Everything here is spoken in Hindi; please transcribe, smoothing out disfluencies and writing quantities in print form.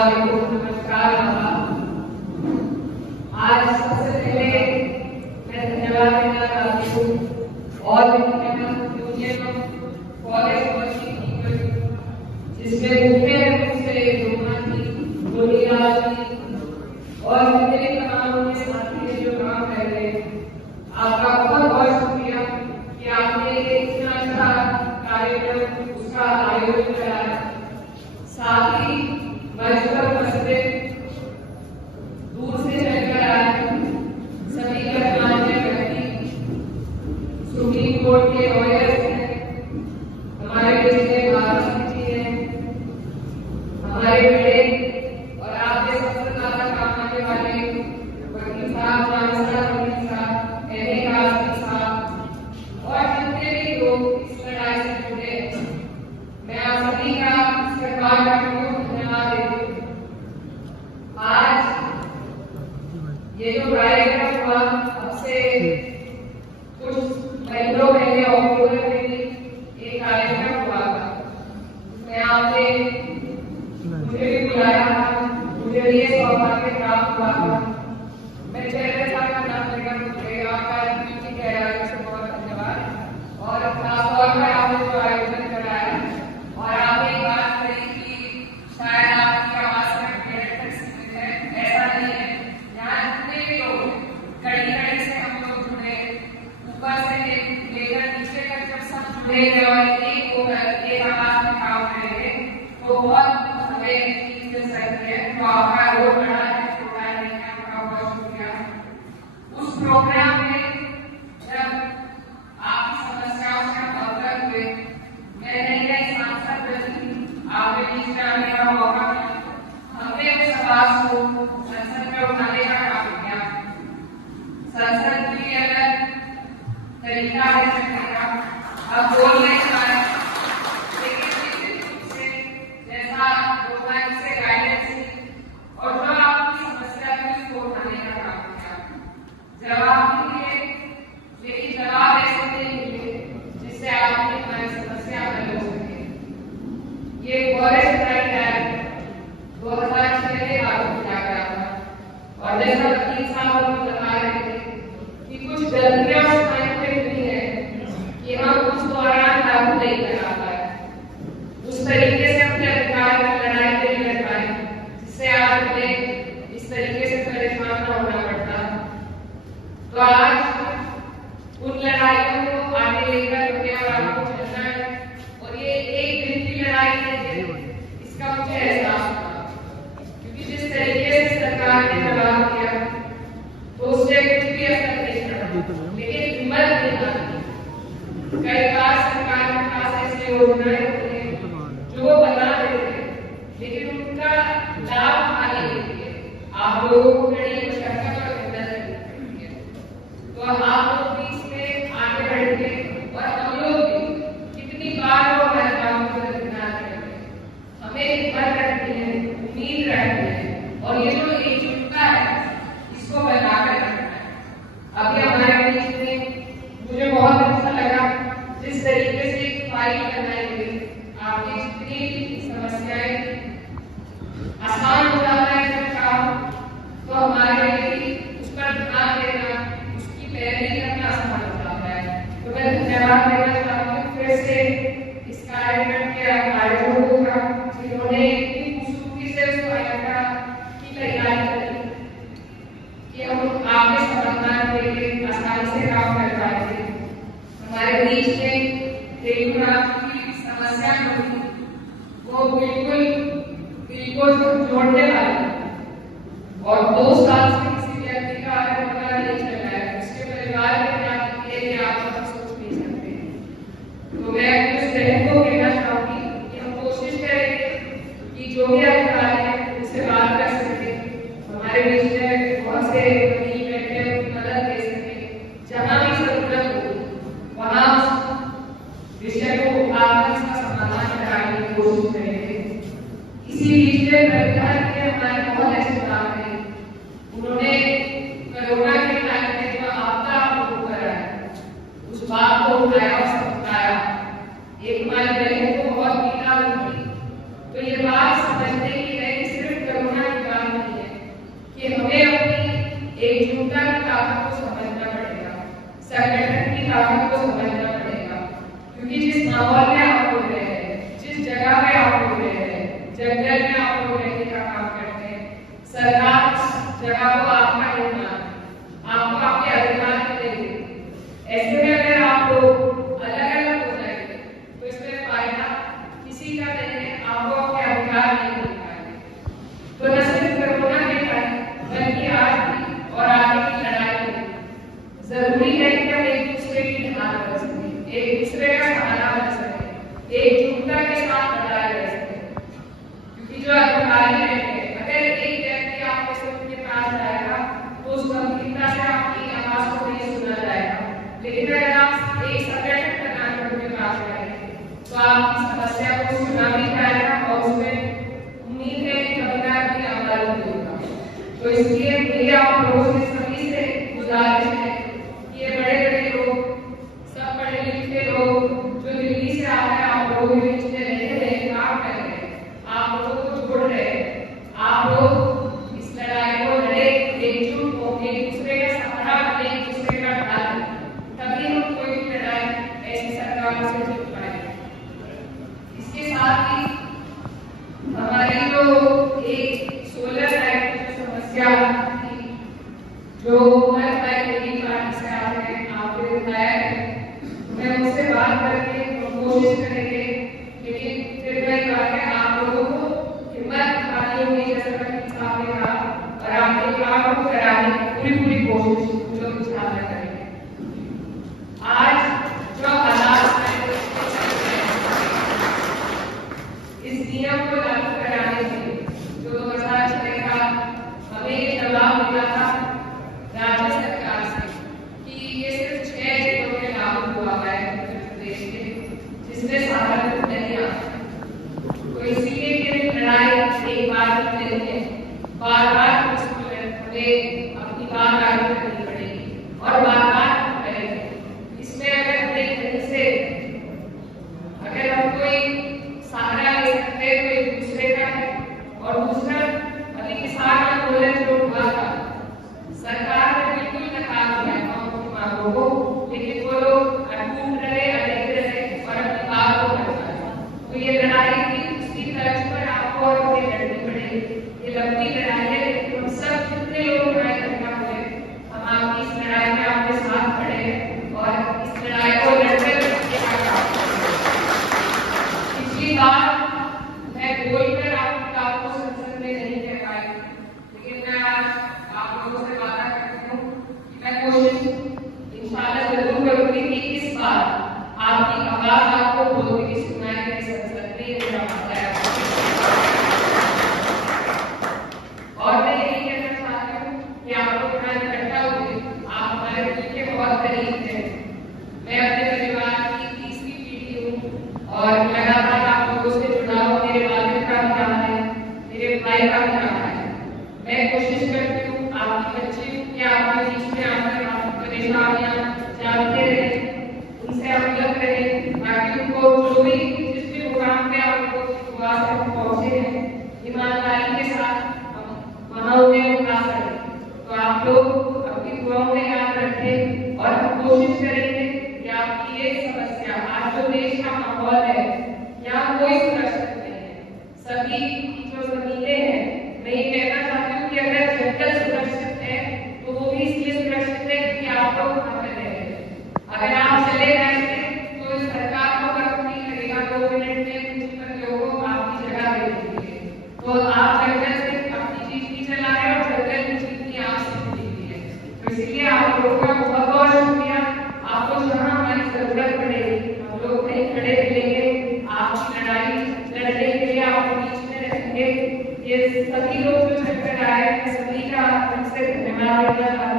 नमस्कार। आज सबसे पहले मैं धन्यवाद देना चाहती हूँ और कॉलेज जिसमें मुख्य रूप से और जितने तमाम साथी जो काम कर रहे हैं, आपका बहुत बहुत शुक्रिया कि आपने इतना अच्छा कार्यक्रम उसका आयोजन कराया। साथ ही मंच पर उपस्थित दूर से चलकर आए सभी गणमान्य व्यक्ति, सुप्रीम कोर्ट के लॉयर्स हैं, हमारे देश के भारत जी हैं, हमारे बड़े और आपके सबसे ज्यादा काम आने वाले वकील साहब, वकील साहब, एमए साहब और जितने भी लोग इस लड़ाई से जुड़े, मैं आप सभी का सरकार धन्यवाद देती हूँ। आज ये जो कार्यक्रम हुआ, अब से कुछ महीनों पहले अक्टूबर में भी एक कार्यक्रम हुआ था, उसमें आपने मुझे भी बुलाया था, मुझे ये सौभाग्य प्राप्त हुआ था। मैं चेहरे साहब का नाम लेकर मुझे आपका गहराई से बहुत धन्यवाद और खासतौर पर आपने जो आयोजन कराया और आपने एक बात कही कि शायद आपकी आवाज में सीमित है, ऐसा नहीं है। यहाँ जितने भी लोग कड़ी कड़ी से हम लोग जुड़े, ऊपर से लेकर नीचे तक जब सब जुड़ेंगे और एक होकर एक आवाज में काम करेंगे तो बहुत हमें चीज मिल सकती है। तो आपका रोल बड़ा है, छोटा नहीं है, आपका बहुत शुक्रिया। उस प्रोग्राम में जब आपकी समस्याओं से अवगत हुए, मैं नई सांसद बनी, आपके बीच में आने का मौका मिला, हमने उस आवाज को संसद में उठाने का काम किया। संसद की अलग तरीका है चलने का, अब बोल नहीं पाए, लेकिन जैसा लोगों से गाइडेंस थी और जो आपकी समस्या थी उसको उठाने का काम किया। जवाब दिए, लेकिन जवाब ऐसे नहीं मिले जिससे आपकी हमारी समस्या हल हो सके। ये फॉरेस्ट राइट एक्ट 2006 में लागू किया गया था और जैसा वकील साहब बता रहे थे कि कुछ गलतियां उस टाइम पे हुई है कि हम उस दौरान लागू नहीं करा पाए, उस तरीके से अपने अधिकार की लड़ाई नहीं लड़ पाए, जिससे आज हमें इस तरीके से परेशान न होना पड़ता। तो आज उन लड़ाइयों को आगे लेकर रुके और आपको चलना है और ये एक दिन की लड़ाई नहीं है, इसका मुझे एहसास हुआ क्योंकि जिस तरीके से सरकार ने जवाब दिया तो उससे कुछ भी असर नहीं पड़ा, लेकिन हिम्मत नहीं आती। कई बार सरकार के पास ऐसी योजनाएं होती हैं जो वो बना देते हैं, लेकिन उनका लाभ उठाने के लिए आप लोगों को बड़ी मशक्कत और मेहनत करनी है। तो आप लोग भी इसमें आगे बढ़ेंगे और हम लोग भी कितनी बार वो हर काम को दरकिनार करेंगे। हमें हिम्मत रखनी है, उम्मीद रखनी है और ये जो एकजुटता है इसको बनाकर रखना है। अभी हमारे बीच में मुझे बहुत अच्छा लगा जिस तरीके से एक फाइल बनाई गई, आपने जितनी समस्याएं, आसान हो जाता है जब काम, तो हमारे लिए उस पर ध्यान देना, उसकी पैरवी करना आसान हो जाता है। तो मैं धन्यवाद देना चाहती हूँ फिर से इस कार्यक्रम के आयोजकों का, जिन्होंने इतनी खूबसूरती से उस कार्यक्रम की तैयारी करी कि हम आपके समाधान के लिए आसानी से काम कर पाएंगे। हमारे बीच में की समस्या होती वो बिल्कुल जोड़ने वाली और 2 साल से किसी व्यक्ति का पता नहीं चल रहा है, उसके परिवार के नाते आप सब सोच नहीं सकते। तो मैं उस बहन को कहना चाहूंगी कि हम कोशिश करेंगे कि जो भी अधिकारी है उनसे बात कर सके, हमारे बीच में बहुत से वकील बैठे हैं, उनकी मदद दे सके, जहां भी जरूरत हो वहां विषय को उठाकर इसका समाधान कराने की कोशिश करेंगे। इसी बीच में सरकार के हमारे बहुत ऐसे काम हैं, उन्होंने कोरोना के टाइम में जो आपदा आपको कराया उस बात को उठाया और समझाया। एक हमारी बहन को बहुत पीड़ा हुई, तो ये बात समझने की है कि सिर्फ कि जो अधिकारी रहेंगे, अगर एक व्यक्ति आपके सबके पास आएगा तो उस गंभीरता से आपकी आवाज को नहीं सुना जाएगा। लेकिन अगर आप एक संगठन बनाकर उनके पास आएंगे तो आपकी समस्या को सुना भी जाएगा और उसमें उम्मीद है कि कभी ना कभी अमल भी होगा। तो इसलिए मेरी आप लोगों से सभी से गुजारिश है कि ये बड़े बड़े लोग, सब पढ़े लिखे लोग जो दिल्ली से आकर आप लोगों के बीच में रह रहे, काम कर रहे हैं, आप लोगों को जोड़ रहे हैं, आप लोग इस लड़ाई को लड़े, एकजुट होकर एक दूसरे का सहारा बने, एक दूसरे का ढाल, तभी हम कोई भी लड़ाई ऐसी सरकार से जीत पाएंगे। इसके साथ ही हमारी जो एक सोलर लाइट की समस्या थी, जो पार्टी से आपके विधायक है, मैं उनसे बात करके कोशिश करेंगे, लेकिन फिर वही बात है, आप लोगों को हिम्मत दिखानी होगी जैसा कि आपने कहा, और आपके काम को कराने की पूरी कोशिश जो सामने करेंगे। आज जो हालात हैं, इस नियम को लागू कराने के जो 2006 का हमें ये जवाब मिला था राज्य सरकार से कि ये सिर्फ 6 जिलों में लागू हुआ है उत्तर प्रदेश के, जिसमें सहारनपुर नहीं आता। तो इसीलिए ये लड़ाई एक बार नहीं है, बार बार हमें अपनी बात आगे करनी पड़ेगी और बार बार करेंगे। इसमें अगर हमें कहीं से अगर हम कोई सहारा ले सकते हैं तो एक दूसरे का है। और दूसरा, अभी किसान आंदोलन जो हुआ था, सरकार ने बिल्कुल नकार दिया उनकी मांगों को, लेकिन वो लोग अटूट रहे, अड़े रहे और अपनी बात को रख पाए। तो ये लड़ाई थी, उसकी तर्ज पर आपको और हमें लड़नी पड़ेगी। ये लंबी लड़ाई है, लेकिन हम सब जितने लोग लड़ाई करना हुए, हम आपकी इस लड़ाई में आपके साथ खड़े हैं और इस लड़ाई को लड़कर पिछली बार मैं बोलकर आपकी बात को संसद में नहीं कह पाई, लेकिन मैं आज आप लोगों से वादा करती हूँ कि मैं कोशिश इंशाल्लाह जरूर करूंगी कि इस बार आपकी आवाज आपको बोलती हुई सुनाई दे संसद में। मेरा वादा है। और मैं यही कहना चाहती हूँ कि आप लोग यहाँ इकट्ठा हुए, आप हमारे दिल के बहुत करीब हैं। मैं अपने परिवार की 30वीं पीढ़ी हूँ और लगातार आप लोगों से जुड़ा हूँ। मेरे वालिद का भी रहा है, मेरे भाई का भी रहा है। मैं कोशिश करती हूँ आपकी बच्ची कि आपके बीच में आकर आपकी परेशानियां जानते रहे, उनसे अवगत रहे, ताकि उनको जो भी जिस भी मुकाम पे आप लोगों की दुआ से हम पहुंचे हैं, ईमानदारी के साथ हम वहां उन्हें उठा सकें। तो आप लोग अपनी दुआओं में याद रखें और हम कोशिश करेंगे कि आपकी ये समस्या, आज जो देश का माहौल है, यहाँ कोई सुरक्षित नहीं है। सभी जो जमीनें हैं, मैं ये कहना चाहती हूँ कि अगर जंगल सुरक्षित है तो वो भी इसलिए सुरक्षित है क्योंकि आप लोग वहां पर रह रहे हैं। अगर आप चले जाएंगे तो इस सरकार को फर्क नहीं लगेगा, 2 मिनट में कुछ पर लोगों को आपकी जगह दे देंगे। तो आप जंगल से अपनी चीज भी चला रहे और जंगल की चीज भी आपसे जुड़ी हुई है। तो इसलिए आप लोगों का बहुत बहुत शुक्रिया। आपको जहाँ हमारी जरूरत पड़ेगी हम लोग कहीं खड़े मिलेंगे, आपकी लड़ाई लड़ने के लिए आपको बीच में रहेंगे। ये सभी लोग जो चलकर आए हैं, सभी का हमसे धन्यवाद देना